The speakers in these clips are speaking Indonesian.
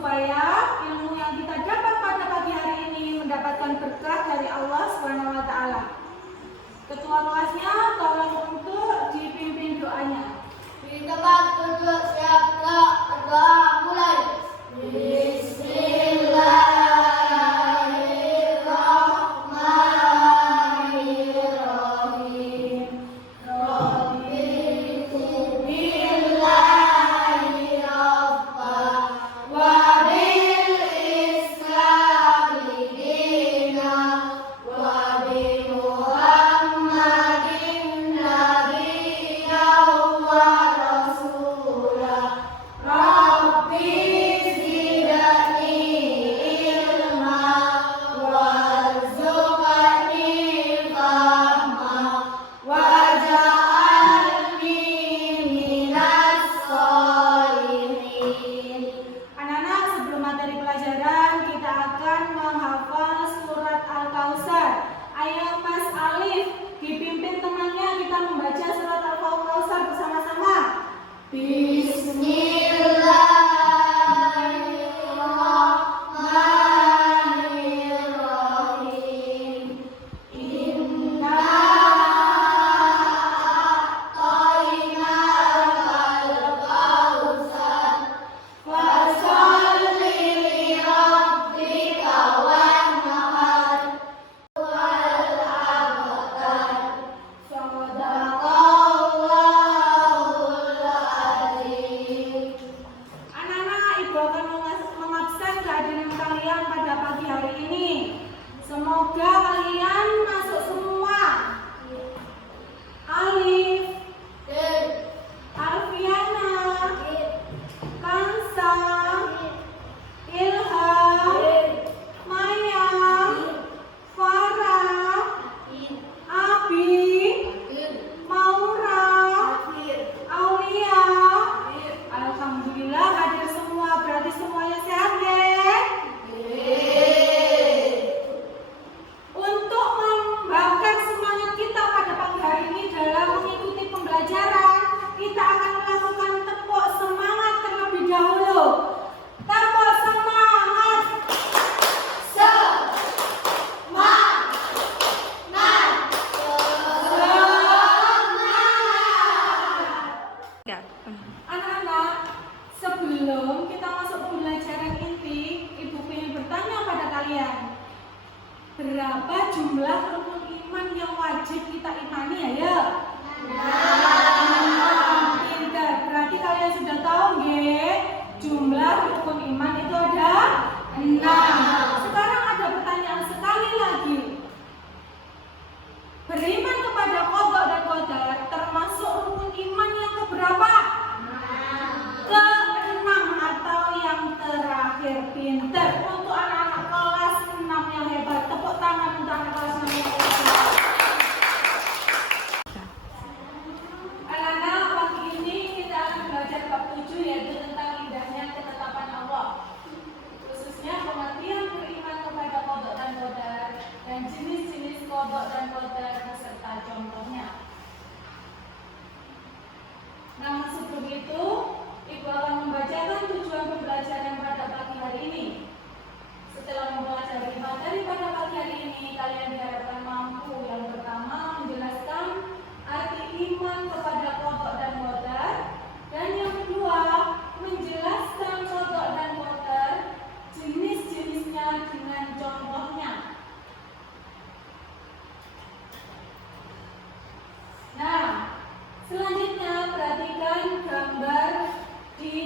supaya ilmu yang kita dapat pada pagi hari ini mendapatkan berkah dari Allah Subhanahu wa taala. Ketua kelasnya tolong untuk dipimpin doanya. Di tempat duduk siap, Kak. Berdoa mulai. Semoga kalian masuk semua. Alif, Alfiana, Kansa, Ilham, Maya, Farah, Abi, Maura, Aulia. Alhamdulillah hadir semua. Berarti semuanya sehat ya? Untuk membakar semangat kita pada pagi hari ini dalam mengikuti pembelajaran, kita akan melakukan tepuk semangat terlebih dahulu. Tepuk semangat. Anak-anak, sebelum kita masuk pembelajaran inti, Ibu ingin bertanya pada kalian, berapa jumlah rukun iman yang wajib kita imani? Ayo. Pintar. Berarti kalian sudah tahu nggih, jumlah rukun iman itu ada 6. Sekarang ada pertanyaan sekali lagi. Beriman kepada qada dan qadar termasuk rukun iman yang keberapa? Ke-6 atau yang terakhir. Pintar. Untuk anak-anak kelas 6 yang hebat, tepuk tangan untuk anak kelas 6 yang hebat. Anak-anak, pagi ini kita akan belajar bab 7, yaitu tentang indahnya ketetapan Allah, khususnya pengertian beriman kepada qada dan qadar dan jenis-jenis qada dan qadar beserta contohnya. Namun sebelum itu, Ibu akan membacakan tujuan pembelajaran pada pagi hari ini. Setelah mempelajari materi pada pagi hari ini, kalian diharapkan mampu yang pertama menjelaskan arti iman kepada qada dan qadar, dan yang kedua menjelaskan qada dan qadar, jenis-jenisnya dengan contohnya. Nah, selanjutnya perhatikan gambar di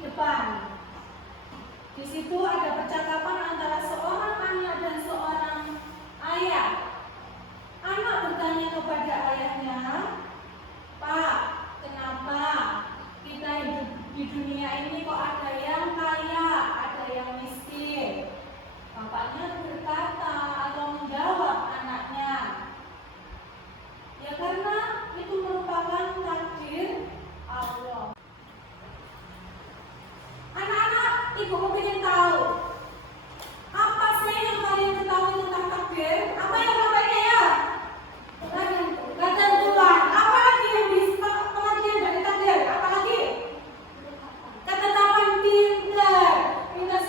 depan. Di situ ada percakapan antara seorang anak dan seorang ayah. Anak bertanya kepada ayahnya, "Pak, kenapa kita hidup di dunia ini kok ada yang kaya, ada yang miskin?" Bapaknya berkata atau menjawab anaknya, "Ya karena itu merupakan takdir Allah." Anak-anak, Ibu ingin tahu apa sih yang kalian ketahui tentang takdir? Apa yang namanya ya? Ketentuan. Apa lagi yang bisa pengertian dari takdir? Apa lagi? Ketetapan. Pintar. Pintar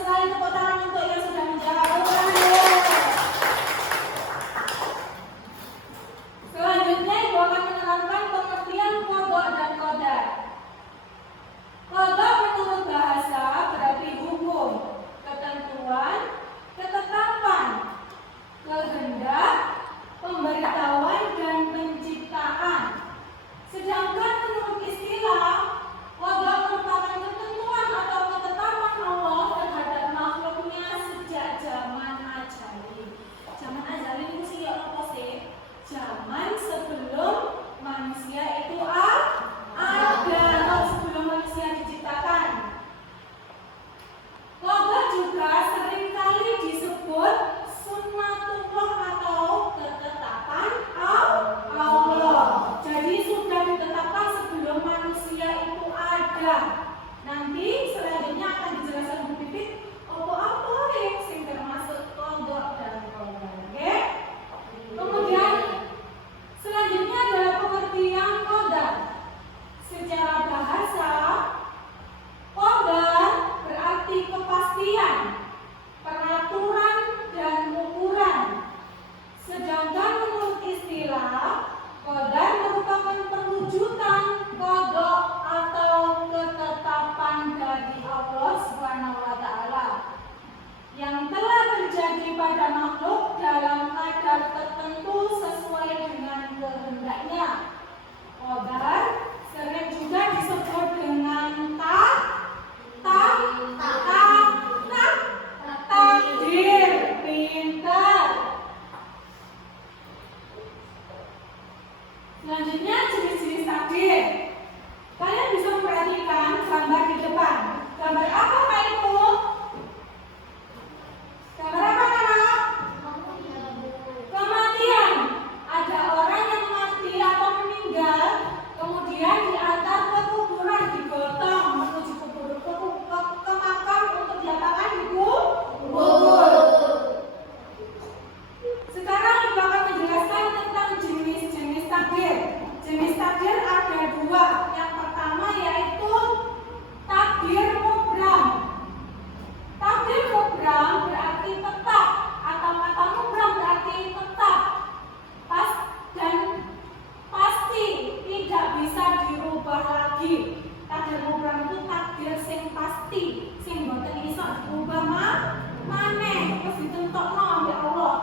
ubah maneh terus ditentokno ambek Allah.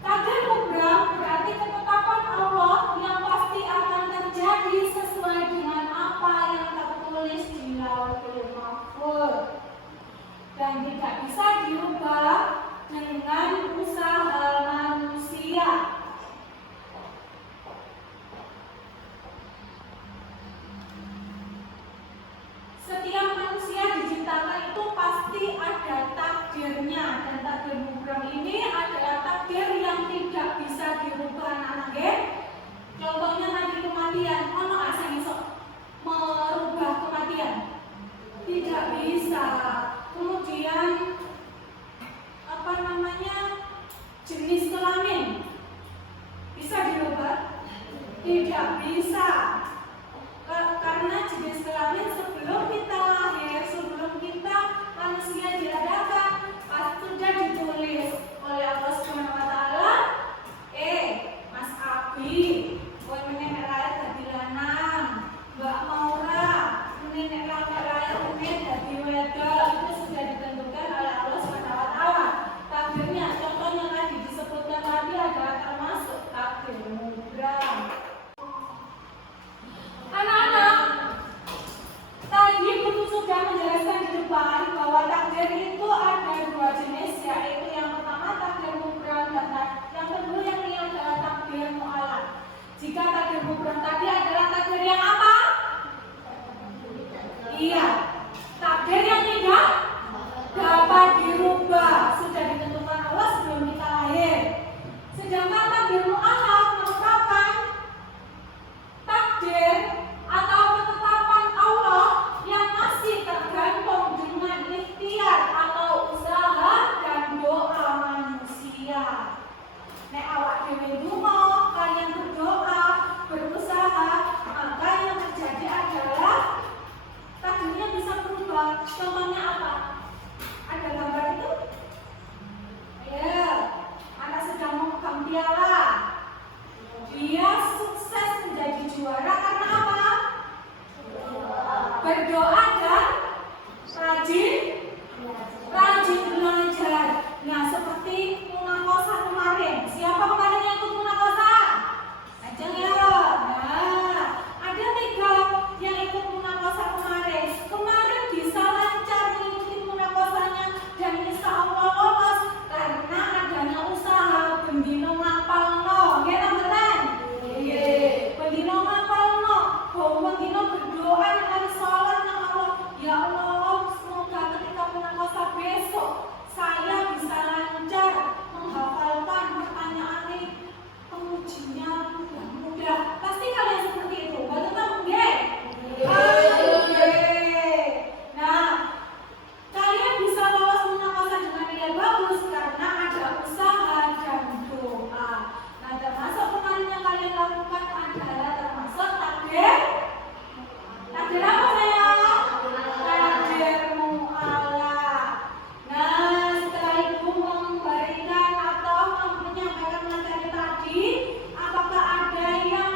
Takdir mubrah berarti ketetapan Allah yang pasti akan terjadi sesuai dengan apa yang tertulis di Lauhul Mahfuz dan tidak bisa diubah dengan usaha manusia. Setiap manusia diciptakan itu pasti ada takdirnya, dan takdir mubrah ini adalah takdir yang tidak bisa dirubah anak-anak ya. Contohnya nanti kematian, ono asal iso merubah kematian? Tidak bisa. Kemudian apa namanya, jenis kelamin bisa dirubah? Tidak bisa. Karena jenis kelamin sebelum kita lahir, sebelum kita manusia diadakan, pasti sudah ditulis oleh Allah Subhanahu wa taala, Mas Abi, kowe menek lair dadi lanang, Mbak Maura, menek lair dadi wedok, itu sudah ditentukan oleh Allah Subhanahu wa taala. Takdirnya, contohnya tadi disebutkan tadi adalah termasuk takdir mubrah. Anak-anak, tadi Ibu sudah menjelaskan di depan bahwa takdir itu ada dua jenis, yaitu yang pertama takdir mubrah dan yang kedua yang ini adalah takdir mu'allaq. Jika takdir mubrah tadi adalah takdir yang apa? Iya, takdir yang tidak dapat dirubah, sudah ditentukan Allah sebelum kita lahir. Sedangkan takdir mu'allaq merupakan takdir atau ketetapan Allah yang masih tergantung dengan ikhtiar atau usaha dan doa manusia. Nek awak dhewe ndonga, kalian berdoa, berusaha, maka yang terjadi adalah takdirnya bisa berubah. Contohnya apa? Ada gambar itu? Ya, anak sedang memegang piala. Dia sukses menjadi juara karena apa? Berdoa dan rajin belajar. Nah, seperti munakosa kemarin. Siapa kemarin yang ikut munakosa? Ajeng ya. Nah, ada 3 yang ikut munakosa kemarin. Kemarin bisa lancar mengikuti munakosanya dan insya Allah lolos karena adanya usaha bendino ngapalno. Nggih ta mboten? Nggih. Bendino ngapalno, bendino berdoa dengan salat nang Allah. Ya Allah, semoga ketika munakosa besok saya bisa lancar menghafalkan pertanyaan ini, pengujinya mudah. Pasti kalian seperti itu. Betul tak? Nggih. Nah, kalian bisa lolos munakosa dengan nilai bagus karena ada usaha dan doa. Nah, termasuk kemarin yang kalian lakukan adalah termasuk takdir apa saya? Takdir mu'allaq. Nah, setelah Ibu memberikan atau menyampaikan materi tadi, apakah ada yang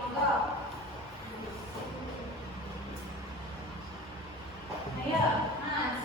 monggo. Ayo, Mas.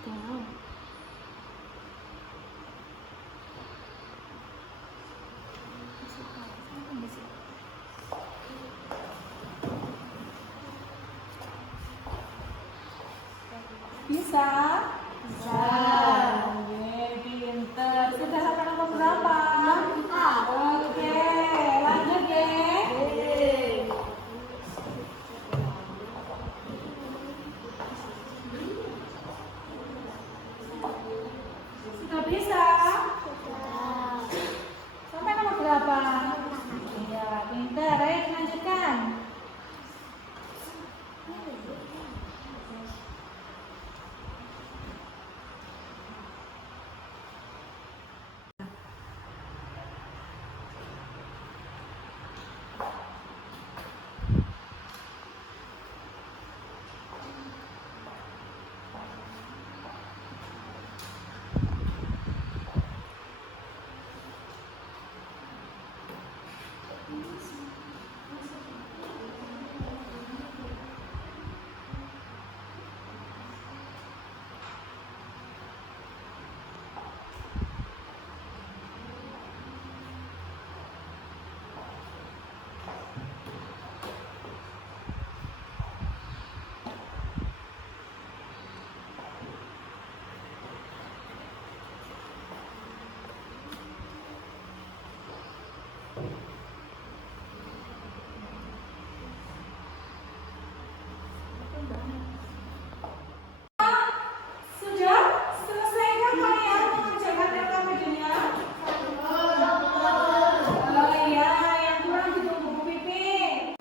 Jangan. Bisa? Bisa. Oke, pinter. Sudah hafal nomor berapa? Oke, lanjut ya. Sudah bisa? Sampai nomor berapa? Iya, pinter. Ayo lanjutkan. Sudah? Selesaikah kalian mengerjakan rekamannya? Oh iya, yang kurang ditunggu Bu Pipin.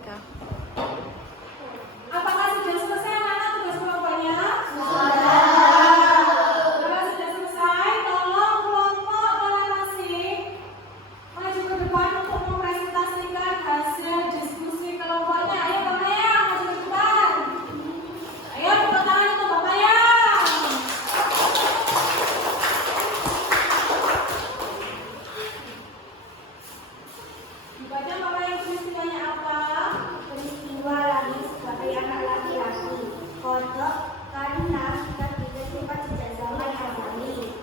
Apakah sudah selesai anak-anak tugas kelompoknya? Kalau sudah selesai, tolong kelompok masing-masing maju ke depan untuk mempresentasikan hasil diskusi kelompoknya. Ayo Bapak Yang, maju ke depan. Ayo tepuk tangan untuk Bapak Yang. Dibaca Bapak Yang peristiwanya apa? Peristiwa lagi sebagai anak laki-laki. Kodok karena kita tidak sempat sejak zaman Azali.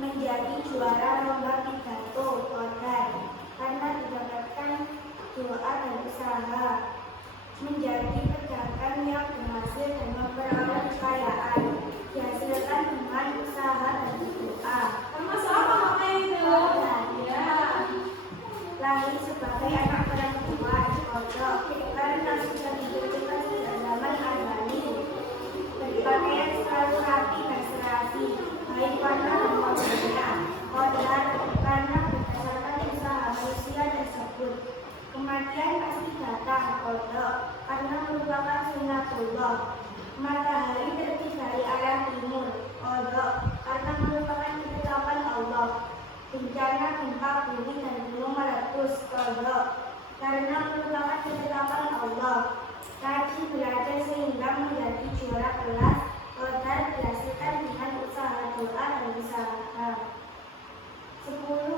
Menjadi juara lomba pidato kodar karena didapatkan doa dan usaha. Menjadi pedagang yang berhasil dan memperoleh kekayaan. Dihasilkan dengan usaha dan doa. Termasuk apa Bapak Yang itu? Ya. Lahir sebagai anak perempuan, kodok karena sudah diberikan sejak zaman Azali. Berpakaian selalu rapi dan serasi, baik warna dan modelnya. Kodar karena berdasarkan usaha manusia tersebut. Kematian pasti datang, kodok karena merupakan sunnatullah. Matahari terbit dari arah timur, kodok karena merupakan ketetapan Allah. Bencana gempa bumi dan gunung meletus terus kodok karena merupakan ketetapan Allah. Rajin belajar sehingga menjadi juara kelas, kodar dihasilkan dengan usaha doa dan usaha. 10.